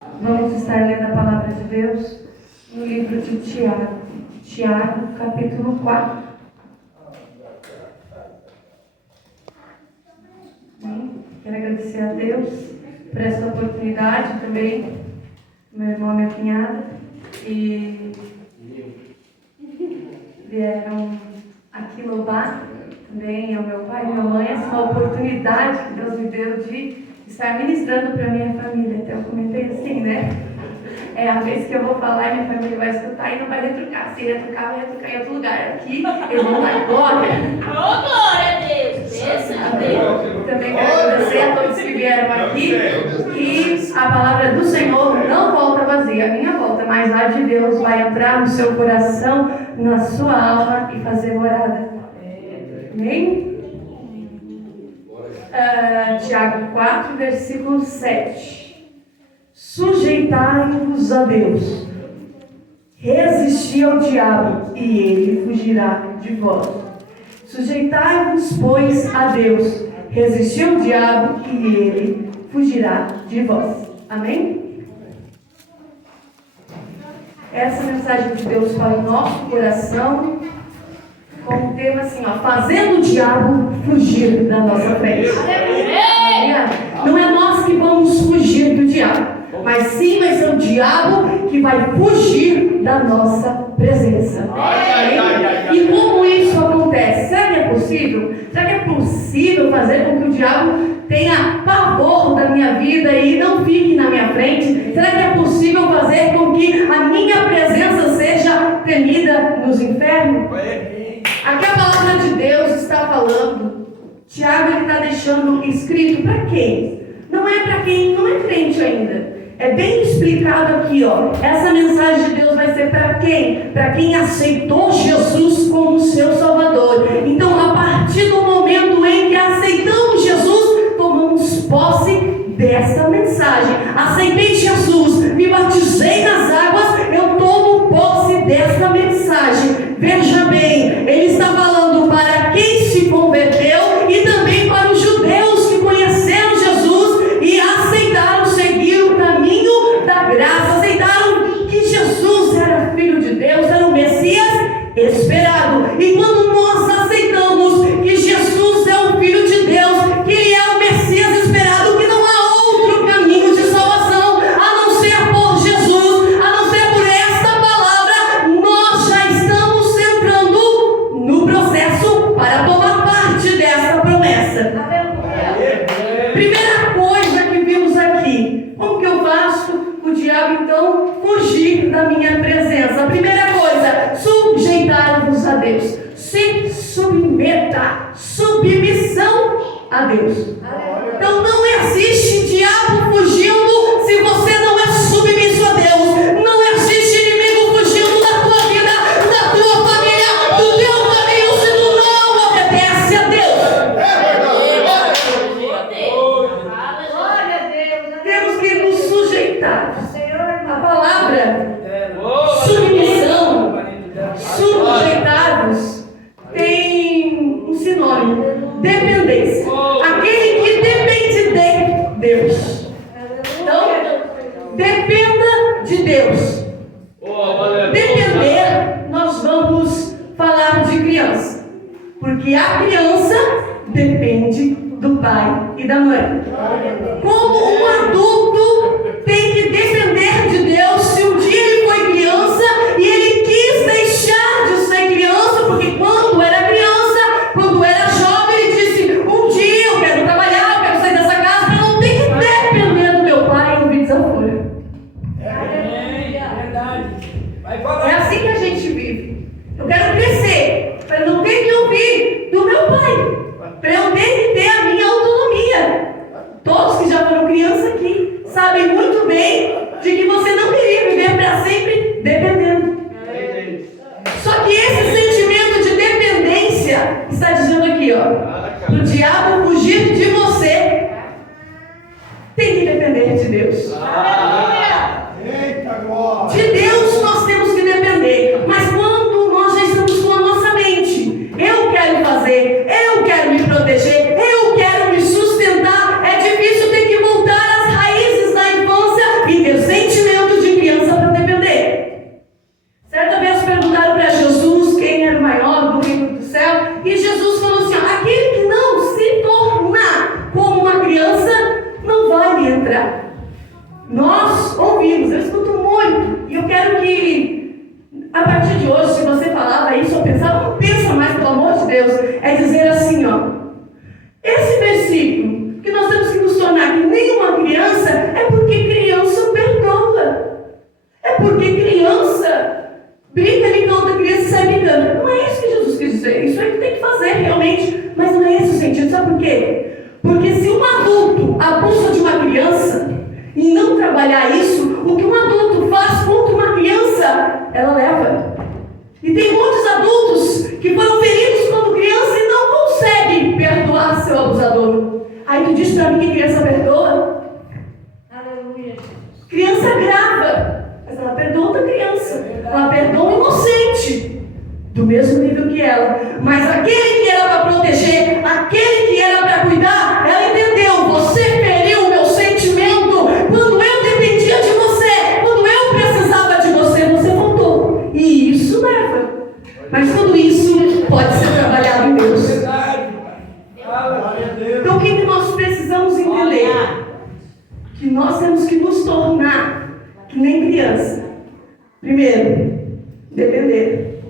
Vamos estar lendo a palavra de Deus no livro de Tiago. Tiago, capítulo 4. Quero agradecer a Deus por essa oportunidade também, meu irmão e minha cunhada, que vieram aqui louvar também ao meu pai e minha mãe, essa oportunidade que Deus me deu de estar ministrando para a minha família. Até eu comentei assim, né? É a vez que eu vou falar e minha família vai escutar e não vai retrucar. Se retrucar, vai retrucar em outro lugar. Aqui, eles vão dar glória. Oh, glória a Deus! Amém. Também quero agradecer a todos que vieram aqui. E a palavra do Senhor não volta vazia, a minha volta, mas a de Deus vai entrar no seu coração, na sua alma e fazer morada. Amém? Tiago 4, versículo 7. Sujeitai-vos a Deus, resisti ao diabo e ele fugirá de vós. Sujeitai-vos, pois, a Deus, resisti ao diabo e ele fugirá de vós. Amém? Essa mensagem de Deus para o nosso coração, com o tema assim, ó, fazendo o diabo fugir da nossa frente. Não é nós que vamos fugir do diabo, mas sim vai ser o diabo que vai fugir da nossa presença. E como isso acontece? Será que é possível? Será que é possível fazer com que o diabo tenha pavor da minha vida e não fique na minha frente? Será que é possível fazer com que a minha presença seja temida nos infernos? Aqui a palavra de Deus está falando. Tiago está deixando escrito para quem? Não é para quem não é crente ainda. É bem explicado aqui, ó. Essa mensagem de Deus vai ser para quem? Para quem aceitou Jesus como seu Salvador. Então, a partir do momento em que aceitamos Jesus, tomamos posse dessa mensagem. Aceitei Jesus, me batizei nas águas, eu tomo posse dessa mensagem. Veja bem, ele está falando para quem se converteu e também para os judeus que conheceram Jesus e aceitaram seguir o caminho da graça, aceitaram que Jesus era Filho de Deus, era o Messias esperado. E quando nós aceitamos que Jesus é o Filho de Deus, que Ele é o Messias esperado, que não há outro caminho de salvação a não ser por Jesus, a não ser por esta palavra, nós já estamos entrando no processo para tomar parte dessa promessa. Primeira coisa que vimos aqui, como que eu faço o diabo então fugir da minha presença? A primeira coisa, sujeitar-vos a Deus. Se submeta, submissão a Deus. Então não existe diabo fugindo se você não é submisso a Deus. Não existe inimigo fugindo da tua vida, da tua família, do teu caminho, se tu não obedece a Deus. Temos que nos sujeitar. A palavra submissão, sujeitar-vos, tem um sinônimo: dependência. Aquele que depende de Deus. Então, dependa de Deus. Depender, nós vamos falar de criança, porque a criança depende do pai e da mãe. Como um adulto tem que depender de Deus, se um dia ele foi criança e ele quis deixar de ser criança, porque quando era criança, quando era jovem, ele disse: um dia eu quero trabalhar, eu quero sair dessa casa, para não ter que depender do meu pai e ouvir desaforo. É assim que a gente vive. Eu quero crescer, para não ter que ouvir do meu pai, para eu ter que ter a minha autonomia. Todos que já foram criança aqui sabem muito bem de que você não queria viver para sempre dependendo. Só que esse sentimento de dependência está dizendo aqui, ó, o diabo fugir de você, tem que depender de Deus. De Deus nós temos que depender. Mas quando nós já estamos com a nossa mente, eu quero fazer, eu quero me proteger, eu quero me sustentar, é difícil ter que voltar às raízes da infância e desejar Nós ouvimos, eu escuto muito, e eu quero que, a partir de hoje, se você falava isso ou pensava, não pensa mais, pelo amor de Deus, é dizer assim, ó, esse versículo, que nós temos que nos tornar que nenhuma criança, é porque criança perdoa, é porque criança brinca de outra criança e sai brincando. Não é isso que Jesus quis dizer, isso aí tem que fazer realmente, mas não é esse o sentido, sabe por quê? Porque se um adulto abusa de uma criança e não trabalhar isso, o que um adulto faz contra uma criança, ela leva. E tem muitos adultos que foram feridos quando criança e não conseguem perdoar seu abusador. Aí tu diz para mim que criança perdoa? Aleluia. Criança grava, mas ela perdoa outra criança. Ela perdoa um inocente, do mesmo nível que ela. Mas aquele que era para proteger, aquele que era para cuidar, ela entendeu. Você feriu o meu sentimento quando eu dependia de você, quando eu precisava de você, você voltou. E isso leva. Mas tudo isso pode ser trabalhado em Deus. Então o que nós precisamos entender? Que nós temos que nos tornar que nem criança. Primeiro, depender.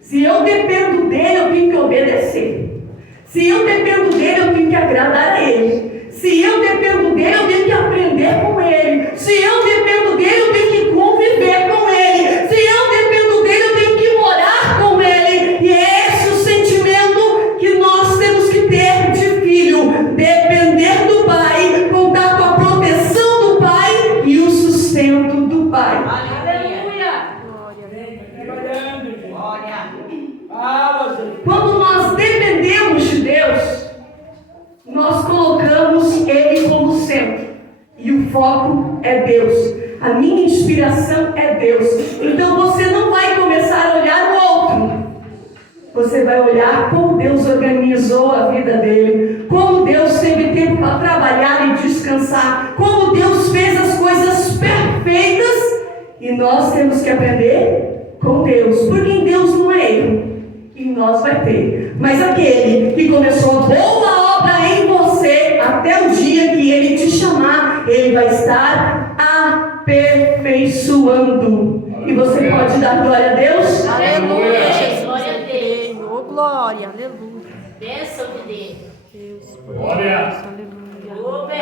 Se eu dependo dele, eu tenho que obedecer. Se eu dependo dele, eu tenho que agradar a ele. Se eu dependo dele, eu tenho que aprender com ele. Se eu dependo dele, eu tenho que conviver com ele. Se eu dependo dele, eu tenho que morar com ele. E é esse o sentimento que nós temos que ter de filho. Depender do pai, contar com a proteção do pai e o sustento do pai. Quando nós dependemos de Deus, nós colocamos Ele como centro. E o foco é Deus. A minha inspiração é Deus. Então você não vai começar a olhar o outro. Você vai olhar como Deus organizou a vida dele. Como Deus teve tempo para trabalhar e descansar. Como Deus fez as coisas perfeitas. E nós temos que aprender com Deus. Porque em Deus não é erro. E nós vai ter. Mas aquele que começou a boa obra em você, até o dia que ele te chamar, ele vai estar aperfeiçoando. E você pode dar glória a Deus? Aleluia. Glória a Deus. Oh, glória, aleluia. Bênção de Deus. Glória.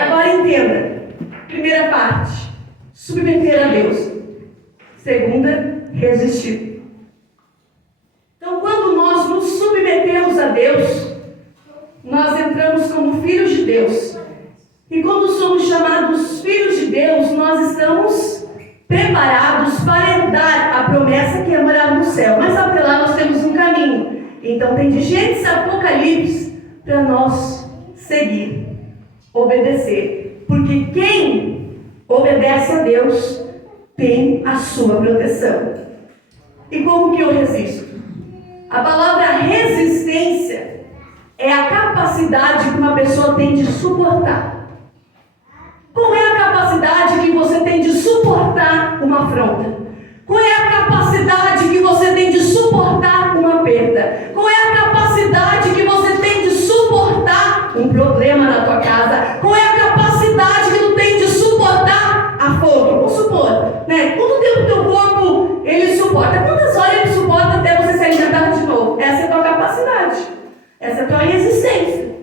Agora entenda. Primeira parte, submeter a Deus. Segunda, resistir. Então, quando nós nos submetemos a Deus, nós entramos como filhos de Deus. E quando somos chamados filhos de Deus, nós estamos preparados para herdar a promessa que é morar no céu. Mas até lá nós temos um caminho. Então tem de Gênesis a Apocalipse para nós seguir, obedecer. Porque quem obedece a Deus tem a sua proteção. E como que eu resisto? A palavra resistência é a capacidade que uma pessoa tem de suportar. Qual é a capacidade que você tem de suportar uma afronta? Qual é a capacidade que você tem de suportar uma perda? Qual é a capacidade que você tem de suportar um problema na tua casa? Qual é a capacidade que tu tem de suportar a fome? Vamos supor, né? Quanto tempo o teu corpo ele suporta? Quantas horas ele suporta até você se alimentar de novo? Essa é a tua capacidade. Essa é a tua resistência.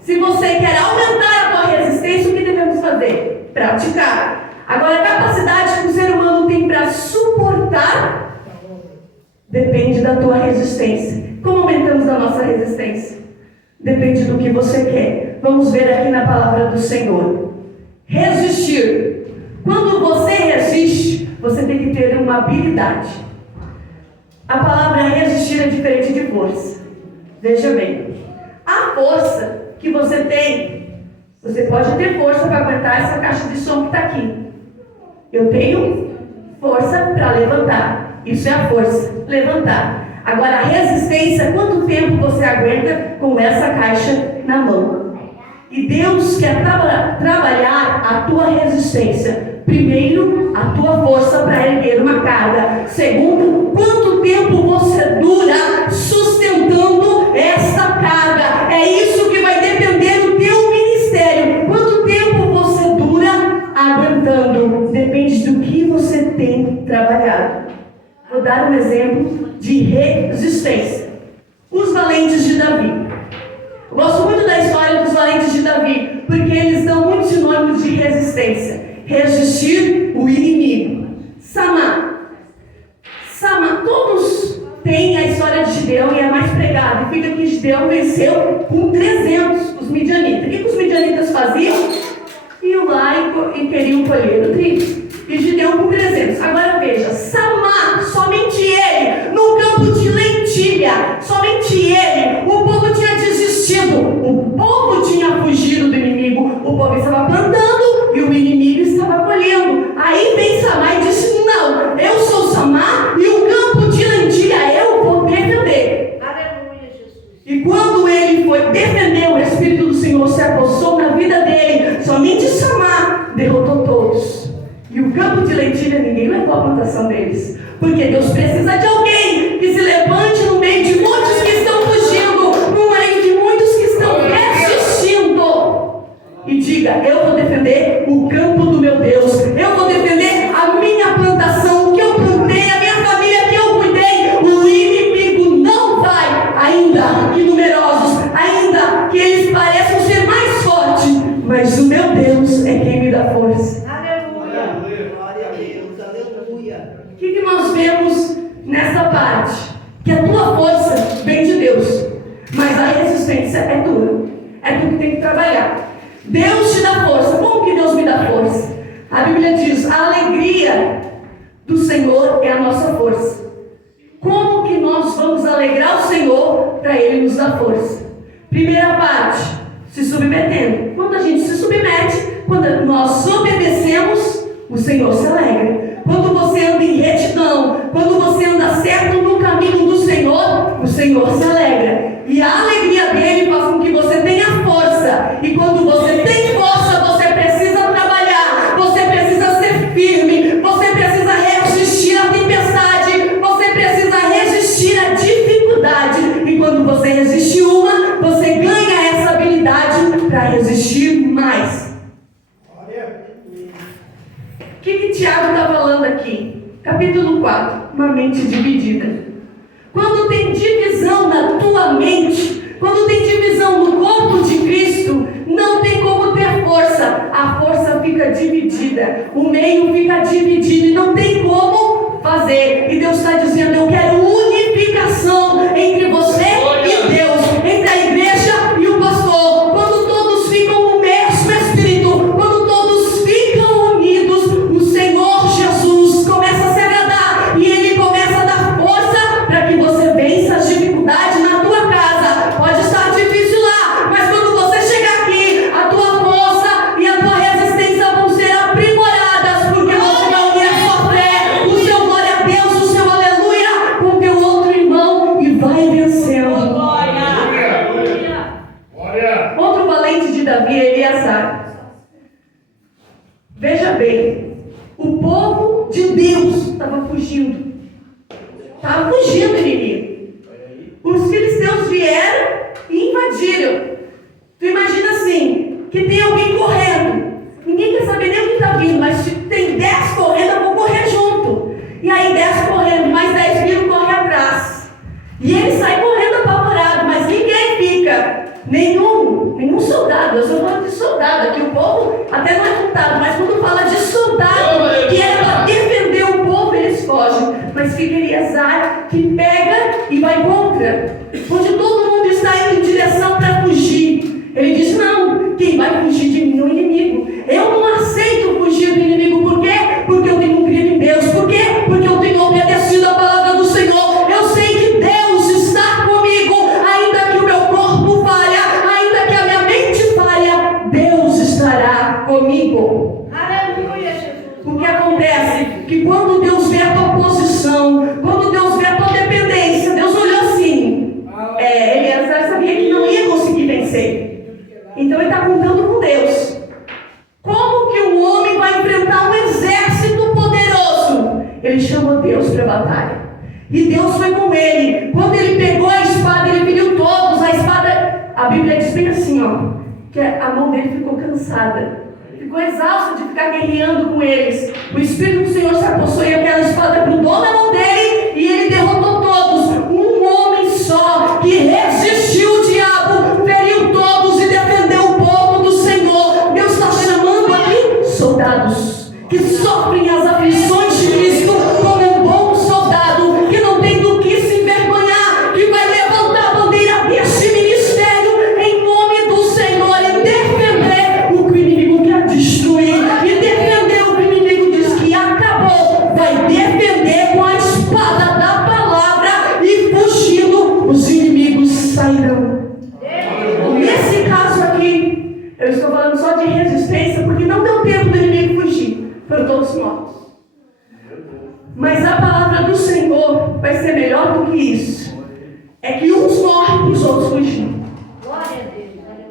Se você quer aumentar a tua resistência, o que devemos fazer? Praticar. Agora, a capacidade que o ser humano tem para suportar depende da tua resistência. Como aumentamos a nossa resistência? Depende do que você quer. Vamos ver aqui na palavra do Senhor. Resistir. Quando você resiste, você tem que ter uma habilidade. A palavra resistir é diferente de força. Veja bem. A força que você tem, você pode ter força para aguentar essa caixa de som que está aqui. Eu tenho força para levantar. Isso é a força, levantar. Agora a resistência, quanto tempo você aguenta com essa caixa na mão? E Deus quer trabalhar a tua resistência. Primeiro, a tua força para erguer uma carga. Segundo, quanto tempo você dura sustentando esta carga. É isso que vai depender do teu ministério. Quanto tempo você dura aguentando. tem trabalhado. Vou dar um exemplo de resistência. Os valentes de Davi. Eu gosto muito da história dos valentes de Davi, porque eles dão muitos sinônimos de resistência. Resistir o inimigo. Samá, todos têm a história de Gideão e é mais pregada. E fica que Gideão venceu com 300 os midianitas. O que os midianitas faziam? Iam lá e queriam colher o trigo. E Gideão com 300. Agora veja, Samá, somente ele, no campo de lentilha, somente ele, o povo tinha desistido, o povo tinha fugido do inimigo, o povo estava plantando e o inimigo estava colhendo. Aí vem Samá e disse: não, eu sou Samá e o campo de lentilha eu vou defender. Aleluia, Jesus. E quando ele foi defender, o Espírito do Senhor se apossou na vida dele. Somente Samá derrotou todos. E o campo de lentilha, ninguém levou a plantação deles. Porque Deus precisa de alguém que se levante no meio de muitos que estão fugindo, no meio de muitos que estão resistindo. E diga: eu vou defender o campo do meu Deus. Eu vou defender a minha plantação, o que eu plantei, a minha família que eu cuidei. O inimigo não vai, ainda que numerosos, ainda que eles pareçam ser mais fortes. Mas o meu Deus é quem me dá força. O que nós vemos nessa parte? Que a tua força vem de Deus, mas a resistência é tua. É tu que tem que trabalhar. Deus te dá força. Como que Deus me dá força? A Bíblia diz: a alegria do Senhor é a nossa força. Como que nós vamos alegrar o Senhor para Ele nos dar força? Primeira parte, se submetendo. Quando a gente se submete, quando nós obedecemos, o Senhor se alegra. Quando você anda em retidão, quando você anda certo no caminho do Senhor, o Senhor se alegra. E a alegria dele faz com que você tenha força. E quando você tem força, você precisa trabalhar, você precisa ser firme, você precisa resistir à tempestade, você precisa resistir à dificuldade. E quando você resistir uma, você ganha essa habilidade para resistir mais. O que Tiago está falando aqui? Capítulo 4, uma mente dividida. Quando tem divisão na tua mente, quando tem divisão no corpo de Cristo, não tem como ter força. A força fica dividida, o meio fica dividido e não tem como fazer. E Deus está dizendo: eu quero unificação entre você e Deus, entre a igreja e o pastor. Quando todos ficam no mesmo Espírito, quando todos ficam unidos, o Senhor Jesus começa a se agradar e Ele começa a dar força para que você vença as dificuldades na tua casa. Pode estar difícil lá, mas quando você chegar aqui, a tua força e a tua resistência vão ser aprimoradas, porque você vai unir a sua fé, o seu glória a Deus, o seu aleluia, com o teu outro irmão e vai vencendo. Outro valente de Davi é Eleazar. Veja bem, o povo de Deus estava fugindo. Estava fugindo do inimigo. Os filisteus vieram e invadiram. Tu imagina assim, que tem alguém correndo. Ninguém quer saber nem o que está vindo, mas se tem 10 correndo, eu vou correr junto. E aí 10 correndo, mais 10 viram, corre atrás. E ele sai correndo apavorado, mas ninguém fica. Nenhum soldado, eu estou falando de soldado aqui, o povo até não é contado, mas quando fala de soldado, que era para defender o povo, eles fogem. Mas fica Eleazar, que pega e vai contra, onde todo mundo está indo em direção para fugir. Ele diz: não, quem vai fugir de mim é o inimigo. Eu não aceito fugir do inimigo. Por quê? Porque eu tenho crido em Deus. Por quê? Porque eu tenho obedecido a palavra do Senhor. Eu sei que Deus está comigo, ainda que o meu corpo falha, ainda que a minha mente falha, Deus estará comigo. Aleluia, Jesus. O que acontece? Que quando Deus vê a tua posição, quando Deus vê a tua dependência, Deus olhou assim. Eleazar sabia que não ia conseguir vencer. Então ele está contando com Deus. Como que um homem vai enfrentar um exército poderoso? Ele chamou Deus para a batalha. E Deus foi com ele. Quando ele pegou a espada, ele feriu todos. A espada, a Bíblia diz bem assim, ó, que a mão dele ficou cansada. ficou exausta de ficar guerreando com eles. O Espírito do Senhor se apossou e aquela espada grudou na mão dele e ele derrotou todos. Um homem só que resistiu o diabo, feriu todos e defendeu o povo do Senhor. Deus está chamando aqui soldados que sofrem as aflições de Cristo como um bom soldado que não tem do que se envergonhar, que vai levantar a bandeira deste ministério em nome do Senhor e defender o que o inimigo quer destruir e defender o que o inimigo diz que acabou. Vai defender com a espada da palavra e fugindo os inimigos sairão. Nesse caso aqui, eu estou falando só de resistência porque não deu tempo do inimigo fugir. Foram todos mortos. Mas a palavra do Senhor vai ser melhor do que isso. É que uns morrem e os outros fugem.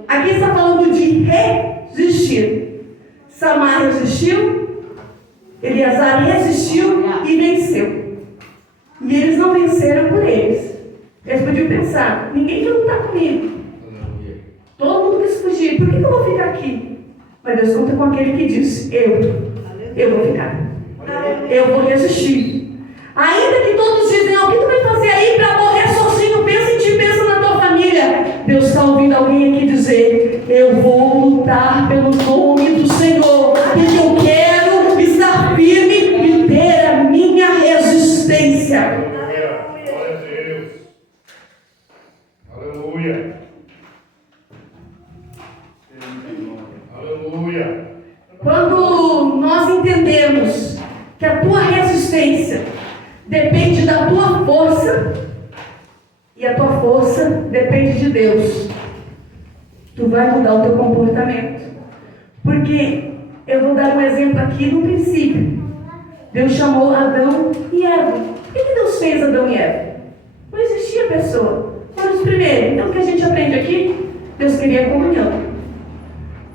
Aqui está falando de resistir. Samar resistiu, Eleazar resistiu e venceu. E eles não venceram por eles. Eles podiam pensar, ninguém quer lutar comigo. Todo mundo quis fugir, por que eu vou ficar aqui? Mas Deus conta com aquele que disse, eu vou ficar. Eu vou resistir. Ainda que todos dizem, o que tu vai fazer aí para morrer sozinho? Pensa em ti, pensa na tua família. Deus está ouvindo alguém aqui dizer, eu vou lutar pelo nome do Senhor, porque eu quero estar firme e ter a minha resistência. Glória a Deus. Aleluia. Aleluia. Quando nós entendemos que a tua resistência depende da tua força e a tua força depende de Deus, tu vai mudar o teu comportamento. Porque eu vou dar um exemplo aqui no princípio. Deus chamou Adão e Eva. Por que Deus fez Adão e Eva? Não existia pessoa. Foram os primeiros. Então o que a gente aprende aqui? Deus queria comunhão.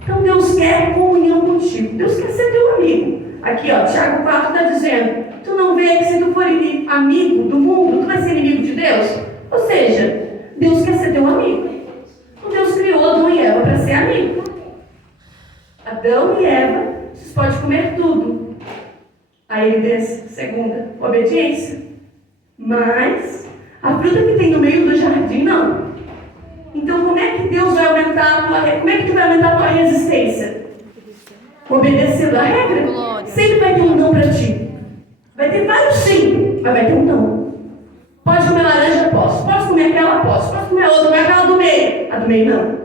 Então Deus quer comunhão contigo. Deus quer ser teu amigo. Aqui, Tiago 4 está dizendo, tu não vê que se tu for amigo do mundo, tu vai ser inimigo de Deus? Ou seja, Deus quer ser teu amigo. Então Deus criou Adão e Eva para ser amigo. Adão e Eva, vocês podem comer tudo. A evidência, segunda, obediência. Mas a fruta que tem no meio do jardim, não. Então como é que Deus vai aumentar como é que tu vai aumentar a tua resistência? Obedecendo a regra. Sempre vai ter um não para ti. Vai ter vários sim, mas vai ter um não. Pode comer laranja? Posso. Posso comer aquela? Posso. Posso comer outra? Mas aquela do meio. A do meio não.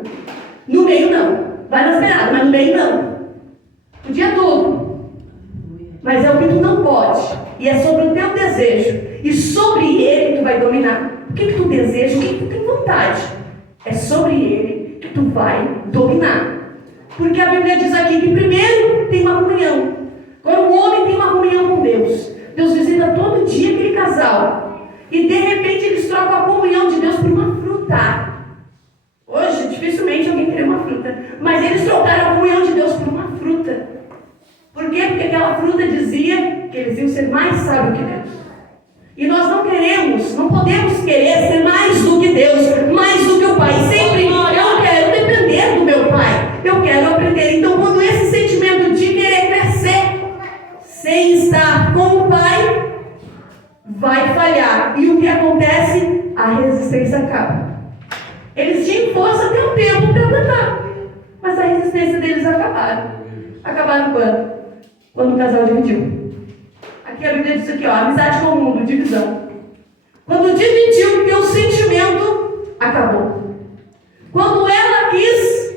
No meio não. Vai nas beiradas, mas no meio não. O dia todo. Mas é o que tu não pode. E é sobre o teu desejo. E sobre ele tu vai dominar. O que tu deseja? O que tu tem vontade? É sobre ele que tu vai dominar. Porque a Bíblia diz aqui que primeiro tem uma comunhão. Agora o homem tem uma comunhão com Deus. Deus visita todo dia aquele casal. E de repente eles trocam a comunhão de Deus por uma fruta. Hoje dificilmente alguém queria uma fruta. Mas eles trocaram a comunhão de Deus por uma fruta. Por quê? Porque aquela fruta dizia que eles iam ser mais sábios que Deus. E nós não podemos querer ser mais do que Deus, mais do que o Pai. Sempre eu quero depender do meu Pai. Eu quero aprender. Então, quando esse sentimento de querer crescer sem estar com o Pai, vai falhar. E o que acontece? A resistência acaba. Eles tinham força até um tempo para aguentar. Mas a resistência deles acabaram. Acabaram quando? Quando o casal dividiu. Aqui a Bíblia diz aqui, amizade com o mundo, divisão. Quando dividiu, porque o sentimento acabou. Quando ela quis,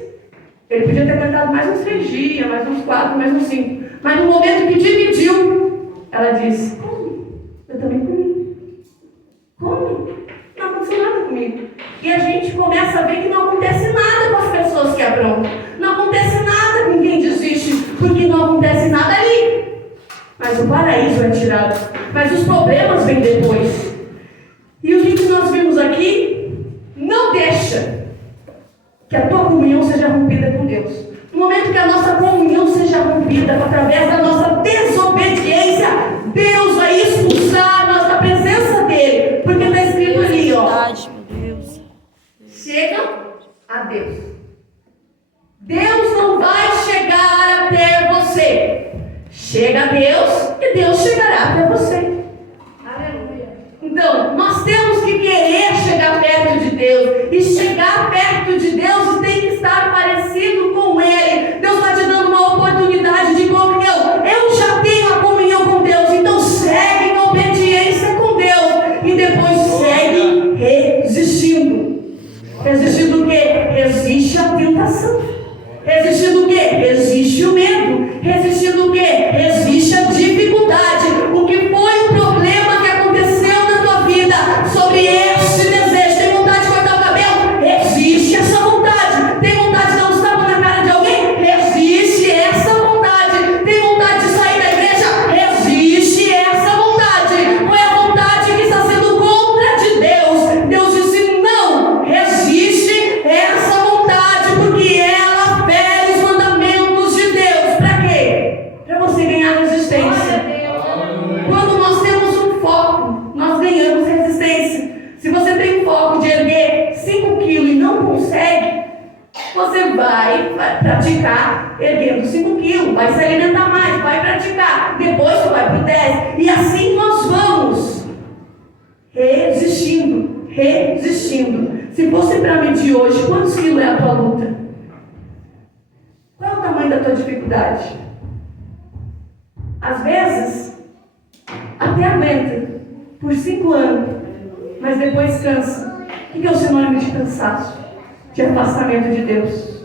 ele podia ter cantado mais uns 3 dias, mais uns 4, mais uns 5. Mas no momento que dividiu, ela disse, come, eu também comi. Come, não aconteceu nada comigo. E a gente começa a ver que não acontece nada com as pessoas que aprontam. Não acontece nada com quem desiste, porque não acontece nada ali. Mas o paraíso é tirado. Mas os problemas vêm depois. E o que nós vimos aqui? Não deixa que a tua comunhão seja rompida com Deus. No momento que a nossa comunhão seja rompida através da nossa desobediência, Deus vai expulsar nós da presença dele. Porque está escrito ali, chega a Deus. Deus não vai chegar até chegar até você. Então, nós temos que querer chegar perto de Deus. E chegar perto de Deus tem que estar parecido com Ele. Deus está te dando uma oportunidade de comunhão. Eu já tenho a comunhão com Deus. Então segue em obediência com Deus. E depois segue resistindo. Resistindo o quê? Resiste à tentação. Resistindo o quê? Resiste o medo. Resistindo o quê? Resiste a dificuldade. O que foi o problema que aconteceu na tua vida sobre esse desejo? Tem vontade de cortar o cabelo? Resiste essa vontade. Tem vontade de dar uns tapas na cara de alguém? Resiste essa vontade. Tem vontade de sair da igreja? Resiste essa vontade. Foi a vontade que está sendo contra de Deus. Deus disse não. Resiste essa vontade, porque ela fere os mandamentos de Deus. Para quê? Para você ganhar resistência. Quando nós temos um foco, nós ganhamos resistência. Se você tem um foco de erguer 5 quilos e não consegue, você vai praticar erguendo 5 quilos, vai se alimentar mais, vai praticar, depois você vai para o 10. E assim nós vamos resistindo, resistindo. Se fosse para medir hoje, quantos quilos é a tua luta? Qual é o tamanho da tua dificuldade? Às vezes, até aguenta por 5 anos, mas depois cansa. O que é o sinônimo de cansaço? De afastamento de Deus.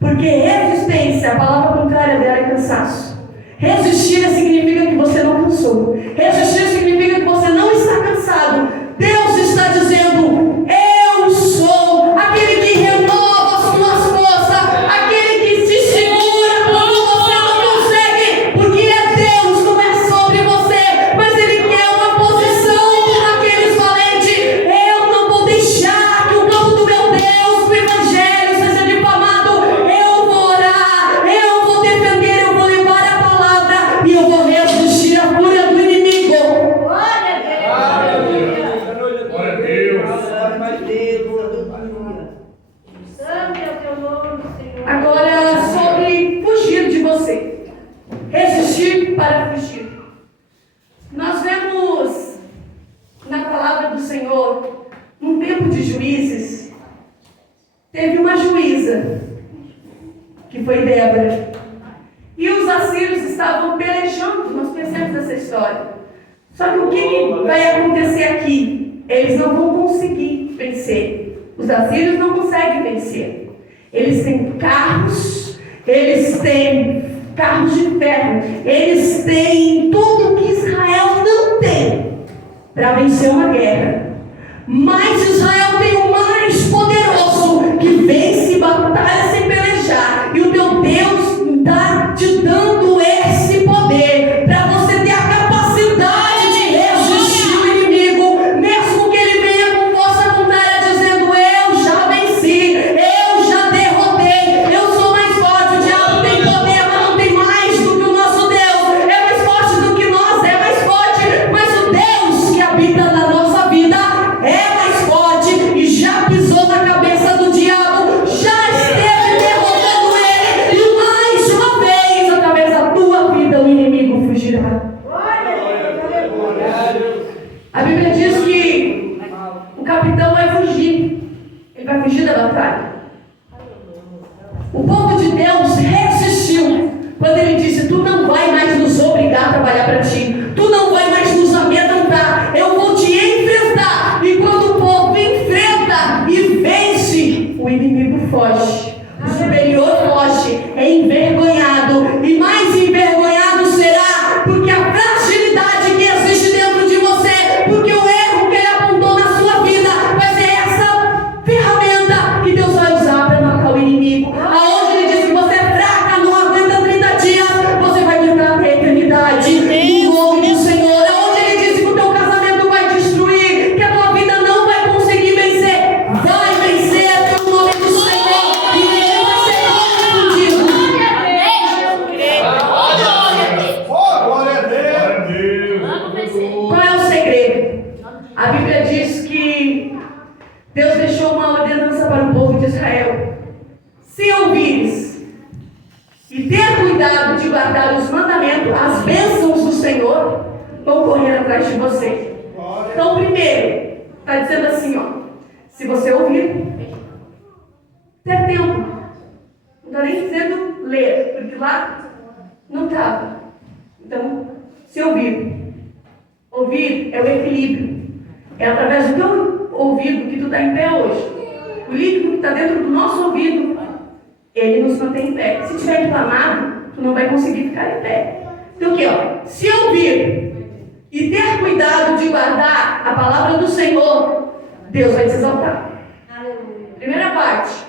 Porque resistência, a palavra contrária dela é cansaço. Resistir significa que você não cansou. Resistir significa que você não está cansado. Deus está dizendo: eu sou aquele que renova as tuas forças, aquele que te segura quando você não consegue, porque é Deus, não é sobre você, mas Ele quer uma posição como aqueles valentes. Eu não vou deixar que o campo do meu Deus, o Evangelho, seja difamado. Eu vou orar, eu vou defender, eu vou levar a palavra e eu vou resistir à fúria do inimigo. Glória a Deus. Glória a Deus. Santo é o teu nome, Senhor. Agora, sobre fugir de você. Resistir para fugir. Nós vemos na palavra do Senhor, num tempo de juízes, teve uma juíza, que foi Débora. E os assírios estavam pelejando, nós conhecemos essa história. Só que o que vai acontecer aqui? Eles não vão conseguir vencer. Os assírios não conseguem vencer. Eles têm carros, eles têm carros de ferro, eles têm tudo que Israel não tem para vencer uma guerra. Mas Israel tem o mais poderoso, que vence batalha sem pelejar. E o teu Deus está te dando esse poder para você ter a capacidade de resistir o inimigo, mesmo que ele venha com força contrária, dizendo: eu já venci, eu já derrotei, eu sou mais forte. O diabo tem poder, mas não tem mais do que o nosso Deus. É mais forte do que nós, é mais forte, mas o Deus que habita na nossa vida é mais forte e já pisou na cabeça do diabo, já esteve derrotando ele, e mais uma vez, através da tua vida, o inimigo fugirá. A Bíblia diz que o capitão vai fugir, ele vai fugir da batalha. O povo de Deus resistiu quando ele disse: tu não vai mais nos obrigar a trabalhar para ti, tu não vai mais nos amedrontar, eu vou te enfrentar. E quando o povo enfrenta e vence, o inimigo foge, o superior foge, é envergonhado, e mais envergonhado será, porque a fragilidade que existe dentro de você, porque o erro que ele apontou na sua vida vai ser essa ferramenta que Deus vai usar para matar o inimigo. Aonde ele diz que você é fraca, não aguenta 30 dias, você vai aguentar até a eternidade, no nome do Senhor. Aonde ele diz que o teu casamento vai destruir, que a tua vida não vai conseguir vencer, vai vencer pelo nome do Senhor, e ele vai ser confundido. Glória a Deus. Glória a Deus. Vamos vencer. Qual é o segredo? A Bíblia diz que Deus deixou uma ordenança para o povo de Israel: se ouvires e ter cuidado de guardar os mandamentos, as bênçãos do Senhor, vão correr atrás de você. Então, primeiro, está dizendo assim, ó, se você ouvir, ter tempo. Não está nem dizendo ler, porque lá não estava. Então, se ouvir. Ouvir é o equilíbrio. É através do teu ouvido que tu está em pé hoje. O líquido que está dentro do nosso ouvido, ele nos mantém em pé. Se tiver inflamado, tu não vai conseguir ficar em pé. Então, o que? Se ouvir e ter cuidado de guardar a palavra do Senhor, Deus vai te exaltar. Primeira parte.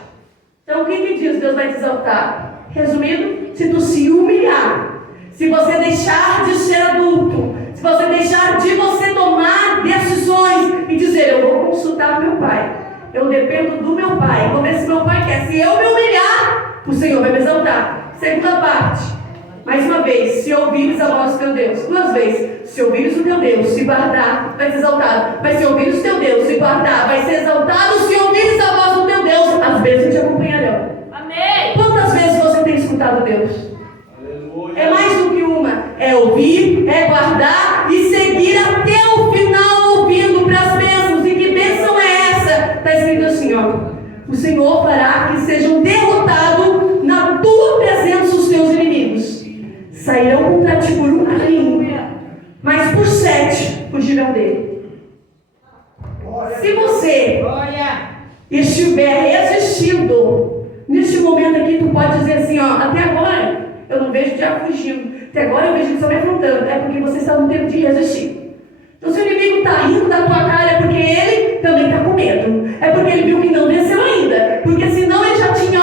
Então, o que diz Deus vai te exaltar? Resumindo, se tu se humilhar, se você deixar de ser adulto, se você deixar de você tomar decisões e dizer, eu vou consultar meu pai, eu dependo do meu pai, vou ver se meu pai quer. Se eu me humilhar, o Senhor vai me exaltar. Segunda parte, mais uma vez, se ouvires a voz do teu Deus. Duas vezes, se ouvires o teu Deus, se guardar, vai ser exaltado. Mas se ouvires o teu Deus, se guardar, vai ser exaltado. Se ouvires a voz do teu Deus, as bênçãos te acompanharão. Amém. Quantas vezes você tem escutado Deus? É mais do que uma. É ouvir, é guardar e seguir até o final ouvindo para as bênçãos. E que bênção é essa? Está escrito assim, ó. O Senhor fará que sejam derrotados na tua presença os teus inimigos. Sairão contra ti por um caminho, mas por 7 fugirão dele. Se você estiver resistindo, neste momento aqui tu pode dizer assim, ó, até agora eu não vejo o diabo fugindo. Até agora eu vejo ele só me afrontando. É porque você está no tempo de resistir. Então se o inimigo está rindo da tua cara, é porque ele também está com medo. É porque ele viu que não venceu ainda. Porque senão ele já tinha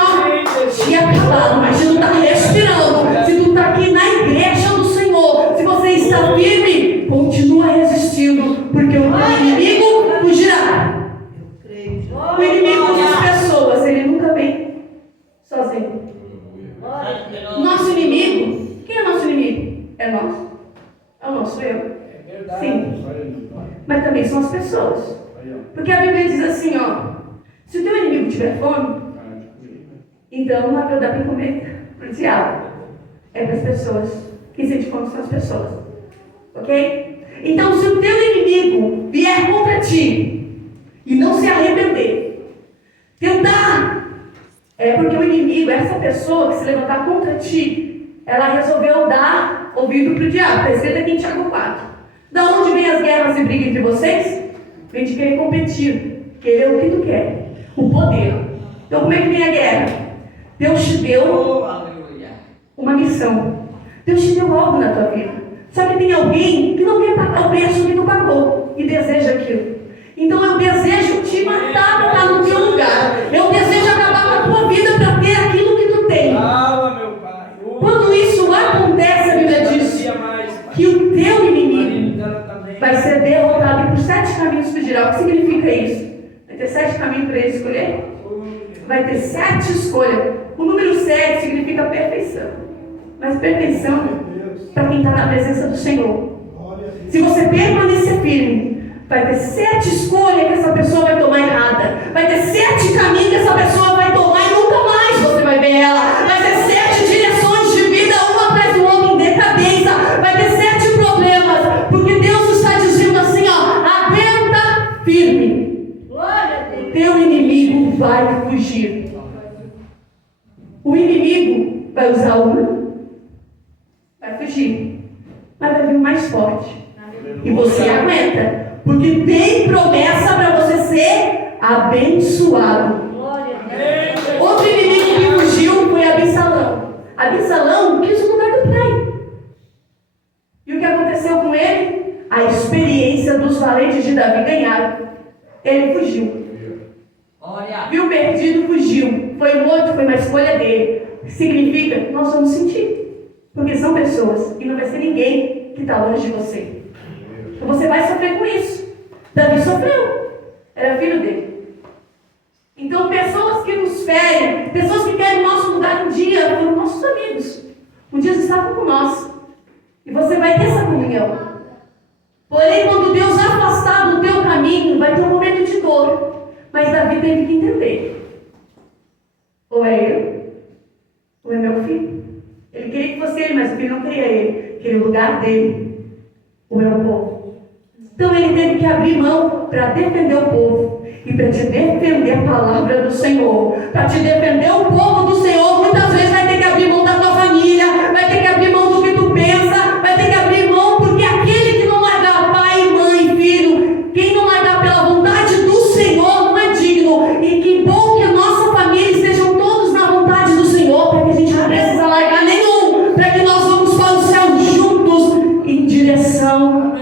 acabado. Mas se tu está respirando, se tu está aqui na igreja do Senhor, se você está firme, continua resistindo. Porque o inimigo fugirá. O inimigo das pessoas, ele nunca vem sozinho. Nosso inimigo, quem é nosso inimigo? É nós. É o nosso eu. Sim. Mas também são as pessoas. Porque a Bíblia diz assim, ó. Se o teu inimigo tiver fome, então não é para dar para comer para o diabo. É para as pessoas. Quem sente fome são as pessoas. Ok? Então se o teu inimigo vier contra ti e não se arrepender, tentar. É porque o inimigo, essa pessoa que se levantar contra ti, ela resolveu dar ouvido para o diabo. Está escrito aqui em Tiago 4. Da onde vem as guerras e brigas entre vocês? Vem de querer competir, querer o que tu quer, o poder. Então como é que vem a guerra? Deus te deu uma missão. Deus te deu algo na tua vida. Só que tem alguém que não quer pagar o preço que tu pagou e deseja aquilo. Então eu desejo te matar para estar no teu lugar. Eu desejo acabar com a tua vida para ter aquilo que tu tem. Quando isso acontece, a Bíblia diz que o teu inimigo vai ser derrotado e por 7 caminhos fugirá. O que significa isso? Vai ter 7 caminhos para ele escolher? Vai ter 7 escolhas. O número 7 significa perfeição. Mas perfeição para quem está na presença do Senhor. Se você permanecer firme, vai ter 7 escolhas que essa pessoa vai tomar errada. Vai ter 7 caminhos que essa pessoa vai tomar e nunca mais você vai ver ela. Vai ter 7 direções de vida, uma atrás do outro, em decadência. Vai ter 7 problemas. Porque Deus está dizendo assim, ó, aguenta firme. O teu inimigo vai fugir. O inimigo vai usar uma, vai fugir. Mas vai vir o mais forte. E você aguenta. Porque tem promessa para você ser abençoado. Outro inimigo que fugiu foi Absalão. Absalão quis o lugar do pai. E o que aconteceu com ele? A experiência dos valentes de Davi ganharam. Ele fugiu. Viu perdido, fugiu. Foi morto, foi uma escolha dele. Significa, nós vamos sentir. Porque são pessoas. E não vai ser ninguém que está longe de você. Então você vai sofrer com isso. Davi sofreu. Era filho dele. Então pessoas que nos ferem, pessoas que querem o nosso lugar um dia, foram nossos amigos. Um dia eles estavam com nós. E você vai ter essa comunhão. Porém, quando Deus afastar do teu caminho, vai ter um momento de dor. Mas Davi teve que entender. Ou é eu, ou é meu filho. Ele queria que fosse ele, mas o filho não queria ele. Queria o lugar dele. o meu povo. Então ele teve que abrir mão para defender o povo. E para te defender a palavra do Senhor, para te defender o povo do Senhor, muitas vezes vai ter que abrir mão da tua família, vai ter que abrir mão do que tu pensa, vai ter que abrir mão, porque aquele que não largar pai, mãe, filho, quem não largar pela vontade do Senhor não é digno. E que bom que a nossa família estejam todos na vontade do Senhor, para que a gente não precisa largar nenhum, para que nós vamos para o céu juntos, em direção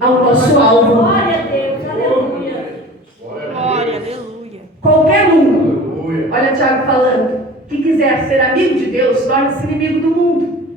ao nosso alvo. Glória a Deus, aleluia. Glória, aleluia. Qualquer um, olha Tiago falando, que quiser ser amigo de Deus, torna-se inimigo do mundo.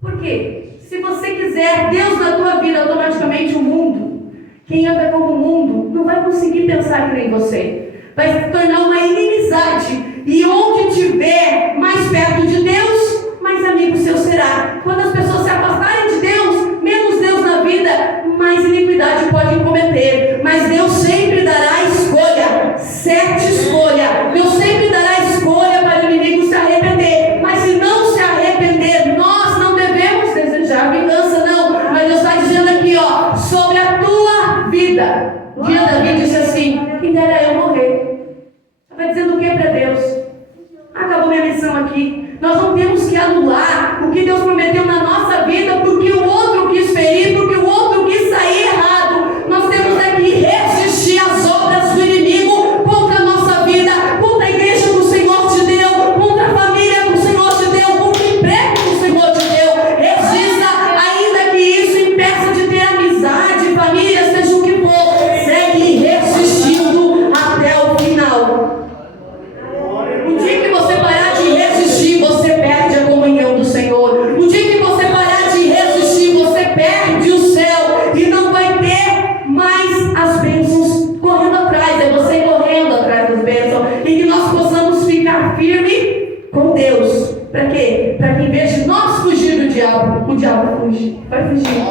Por quê? Se você quiser Deus na tua vida, automaticamente o mundo, quem anda como o mundo, não vai conseguir pensar que nem você. Vai se tornar uma inimizade. E onde tiver mais perto de Deus, mais amigo seu será. Quando as pessoas se afastarem de Deus, menos Deus na vida, mais iniquidade podem cometer. Mas Deus sempre dará escolha, certa escolha. Deus sempre dará escolha para o inimigo se arrepender. Mas se não se arrepender, nós não devemos desejar vingança, não. Mas Deus está dizendo aqui, ó, sobre a tua vida. Um dia Davi disse assim: quem dera eu morrer. Está dizendo o que para Deus? Acabou minha missão aqui. Nós não temos que anular o que Deus prometeu na nossa vida porque o outro quis ferir, porque o outro quis sair errado. Nós temos que resistir às obras do inimigo contra a nossa vida, contra a igreja que o Senhor te deu, contra a família que o Senhor te deu, contra o emprego que o Senhor te deu. Resista, ainda que isso impeça de ter amizade, família, seja o que for. Segue resistindo até o final. O dia que você parar de resistir, você perde a comunhão do Senhor. O dia que você parar de resistir, você perde o céu e não vai ter mais as bênçãos correndo atrás. É você correndo atrás das bênçãos. E que nós possamos ficar firme com Deus. Para quê? Para que em vez de nós fugir do diabo, o diabo fuge. Vai fugir.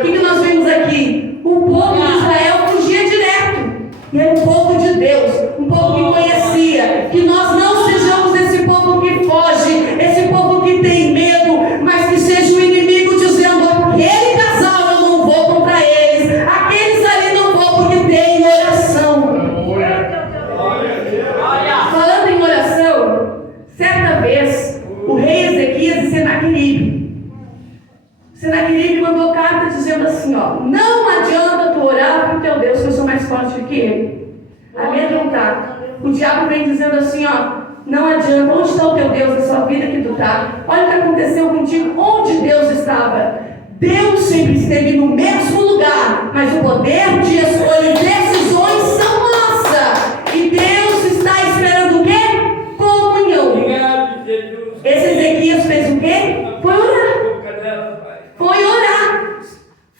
O que nós vemos aqui? O povo de Israel fugia direto. E era um povo de Deus, um povo que conhecia. Que nós não sejamos esse povo que foge, esse povo que tem medo, mas que seja o inimigo dizendo: aquele casal eu não vou contra eles, aqueles ali não vou porque tem oração. Falando em oração, certa vez o rei Ezequias e Senaqueribe mandou carta dizendo assim, ó: não adianta tu orar para o teu Deus, que eu sou mais forte que ele. Amedrontar. O diabo vem dizendo assim, ó: não adianta, onde está o teu Deus na sua vida que tu está? Olha o que aconteceu contigo, onde Deus estava. Deus sempre esteve no mesmo lugar, mas o poder de escolha e decisões são nossas. E Deus está esperando o quê? Comunhão. Esse Ezequias fez o quê? Foi orar. Foi orar.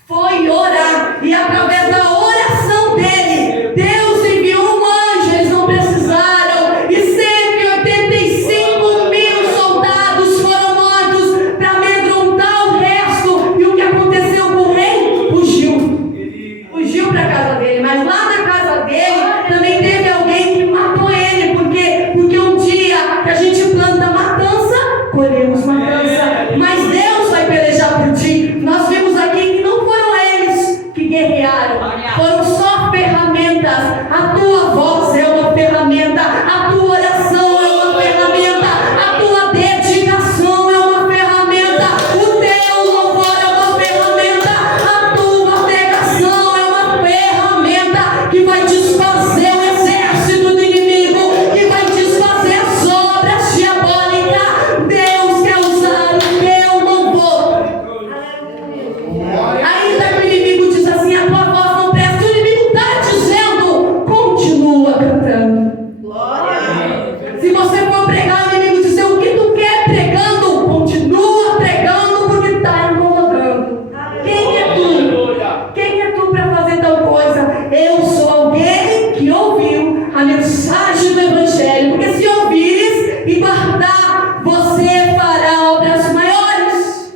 Foi orar. E através da oração dele, Deus enviou um anjo. Eles não precisaram. E 185 mil soldados foram mortos para amedrontar o resto. E o que aconteceu com o rei? Fugiu para a casa dele. Mas lá na casa dele também teve alguém que matou ele. Por quê? Porque um dia que a gente planta matança, colhemos matança. Mas Deus vai pelejar por ti. Nós vimos aqui que não foram eles que guerrearam, foram só ferramentas. A tua voz é uma ferramenta, a tua oração é uma ferramenta, a tua dedicação é uma ferramenta, o teu louvor é uma ferramenta, a tua pregação é uma ferramenta que vai desfazer o exército do inimigo, que vai desfazer as obras diabólicas. Deus quer usar o teu louvor. Ainda que o inimigo diz assim: a tua voz não presta, o inimigo está dizendo: continua cantando. Se você for pregar, o inimigo dizer o que tu quer pregando, continua pregando porque está incomodando. Quem é tu? Quem é tu para fazer tal coisa? Eu sou alguém que ouviu a mensagem do Evangelho, porque se ouvires e guardar, você fará obras maiores.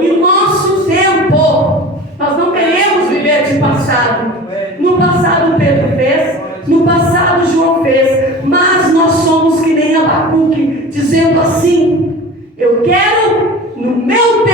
Em nosso tempo, nós não queremos viver de passado. No passado Pedro fez, no passado João fez, mas nós somos que nem Abacuque, dizendo assim: eu quero no meu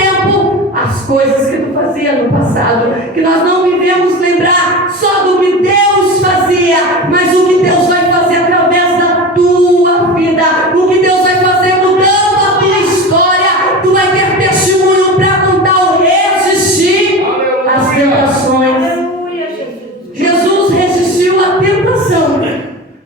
coisas que tu fazia no passado, que nós não vivemos lembrar só do que Deus fazia, mas o que Deus vai fazer através da tua vida, o que Deus vai fazer mudando a tua história. Tu vai ter testemunho para contar o resistir às tentações. Jesus resistiu à tentação.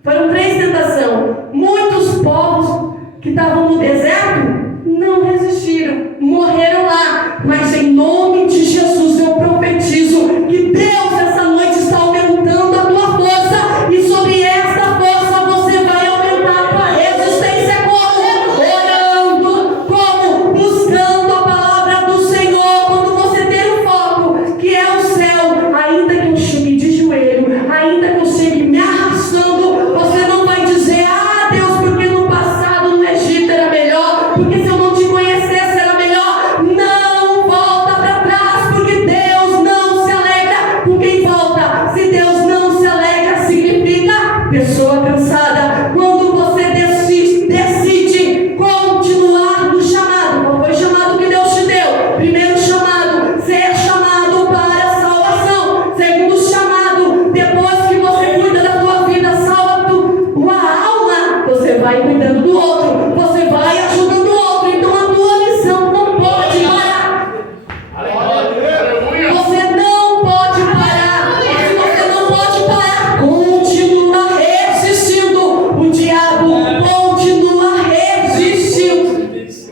Foram 3 tentações. Muitos povos que estavam no deserto não resistiram, morreram lá. Mas em nome de Jesus eu profetizo que Deus essa noite está aumentando a tua força, e sobre esta força você vai aumentar a tua resistência. Como? Orando, como? Buscando a palavra do Senhor. Quando você ter o foco, que é o céu, ainda que eu chegue de joelho, ainda que eu chegue me arrastando, você não vai dizer: ah, Deus, porque no passado no Egito era melhor, porque se eu não te conhecesse era melhor. Não volta para trás, porque Deus não se alegra com quem volta. Se Deus não se alegra, significa pessoa cansada. Quando você decide continuar no chamado, qual foi o chamado que Deus te deu? Primeiro chamado, ser chamado para a salvação. Segundo chamado, depois que você cuida da tua vida, salva tua alma, você vai cuidando do outro, você vai ajudando o outro. Então a tua missão não pode parar. Você não pode parar. Se você não pode parar, continua resistindo. O diabo continua resistindo.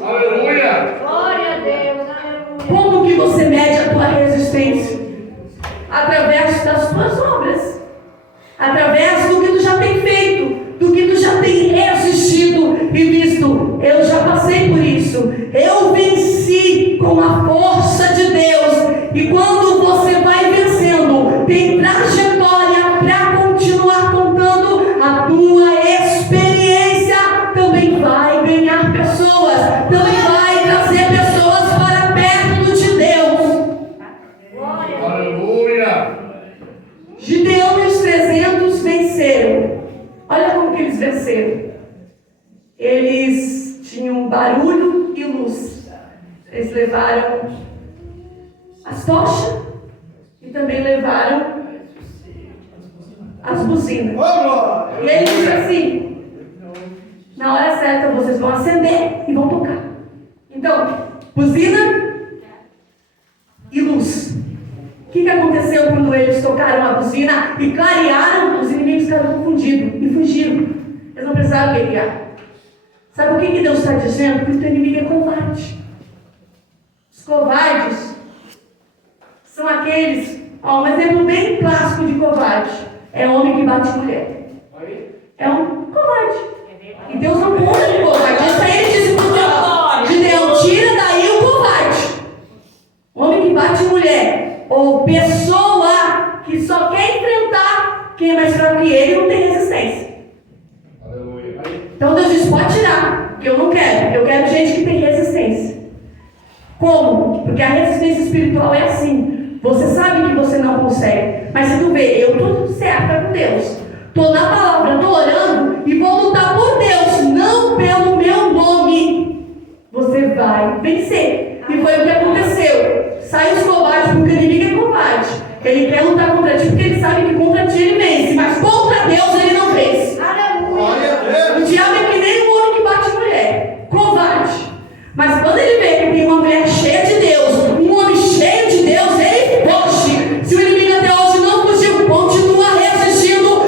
Aleluia. Glória a Deus, aleluia. Como que você mede a tua resistência? Através das tuas obras, através do que tu já tem feito, do que tu já tem resistido e visto. Eu já passei por isso, eu venci com a força de Deus. E quando você vai vencendo, tem trajetória para continuar contando a tua experiência. Também vai ganhar pessoas, também vai trazer pessoas para perto de Deus. Aleluia. Gideão e os 300 venceram. Olha como que eles venceram. Eles tinham barulho e luz. Eles levaram as tochas e também levaram as buzinas. E ele disse assim: na hora certa vocês vão acender e vão tocar. Então, buzina e luz. O que aconteceu quando eles tocaram a buzina e clarearam? Os inimigos ficaram confundidos e fugiram. Eles não precisaram guerrear. Sabe o que Deus está dizendo? Que o teu inimigo é covarde. Os covardes são aqueles, um exemplo bem clássico de covarde é homem que bate mulher. É um covarde. E Deus não conta com covarde. Isso aí ele disse para Gideão: tira daí o covarde. Homem que bate mulher, ou pessoa que só quer enfrentar quem é mais fraco que ele e não tem resistência. Aleluia. Então Deus diz: pode tirar, porque eu não quero. Eu quero gente que tem resistência. Como? Porque a resistência espiritual é assim. Você sabe que você não consegue, mas se tu vê, eu estou certa com Deus, estou na palavra, estou orando e vou lutar por Deus, não pelo meu nome, você vai vencer. E foi o que aconteceu. Sai os covardes, porque o inimigo é covarde. Ele quer lutar contra ti porque ele sabe que contra ti ele vence, mas contra Deus ele não vence. O diabo é que nem um homem que bate mulher, covarde. Mas quando ele vê que tem uma mulher cheia de Deus, um homem cheio de Deus, ele foge. Se o inimigo até hoje não fugiu, continua resistindo,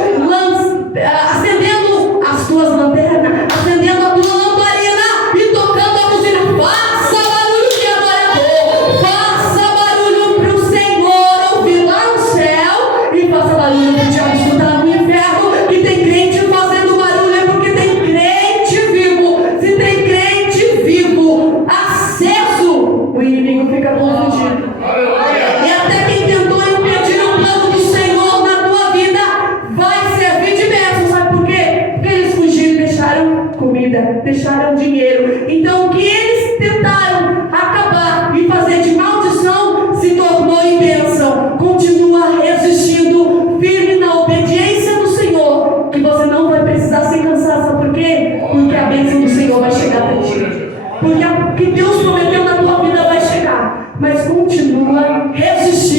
acendendo as tuas lanternas, acendendo a tua lamparina e tocando a buzina. Faça barulho que agora é bom. Faça barulho para o Senhor ouvir lá no céu e faça barulho para o diabo escutar no inferno. Que tem crente fazendo barulho é porque tem crente vivo. Se tem crente vivo, aceso, o inimigo fica confundido. E até quem tentou impedir o plano do Senhor na tua vida vai servir de bênção. Sabe por quê? Porque eles fugiram e deixaram comida, deixaram dinheiro. Então o que eles tentaram acabar e fazer de maldição se tornou em bênção. Continua resistindo, firme na obediência do Senhor, que você não vai precisar se cansar. Sabe por quê? Porque a bênção do Senhor vai chegar para ti. Porque o que Deus prometeu na tua vida vai chegar. mas continua resistindo